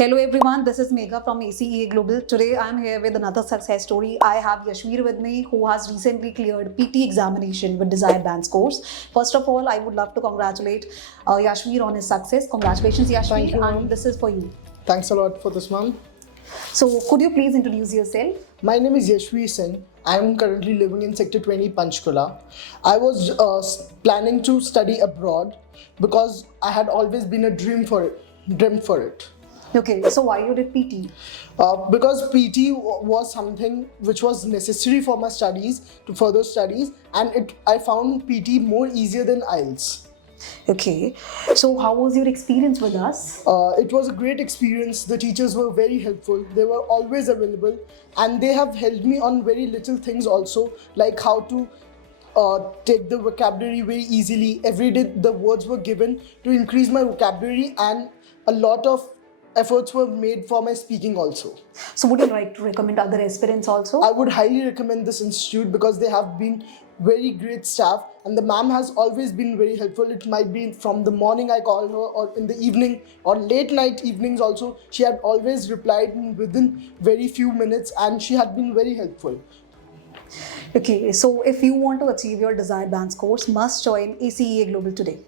Hello everyone, this is Megha from ACEA Global. Today I am here with another success story. I have Yashvir with me who has recently cleared PT examination with desired band scores. First of all, I would love to congratulate Yashvir on his success. Congratulations Yashvir. Thank you, and this is for you. Thanks a lot for this, ma'am. So could you please introduce yourself? My name is Yashvir Singh. I am currently living in Sector 20, Panchkula. I was planning to study abroad because I had always been a dreamed for it. Okay, so why you did PT? Because PT was something which was necessary for my studies, to further studies, and I found PT more easier than IELTS. Okay, so how was your experience with us? It was a great experience. The teachers were very helpful. They were always available, and they have helped me on very little things also, like how to take the vocabulary very easily. Every day the words were given to increase my vocabulary, and a lot of efforts were made for my speaking also. So would you like to recommend other aspirants also? I would highly recommend this institute because they have been very great staff, and the ma'am has always been very helpful. It might be from the morning I call her, or in the evening, or late night evenings also. She had always replied within very few minutes, and she had been very helpful. Okay, so if you want to achieve your desired band scores, must join ACEA Global today.